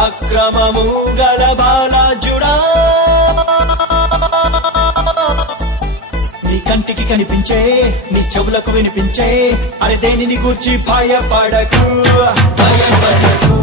పరాక్రమము గల బాలాజుడా, నీ కంటికి కనిపించే నీ చెవులకు వినిపించే అరే దేనిని గూర్చి భయపడకు, భయపడకు.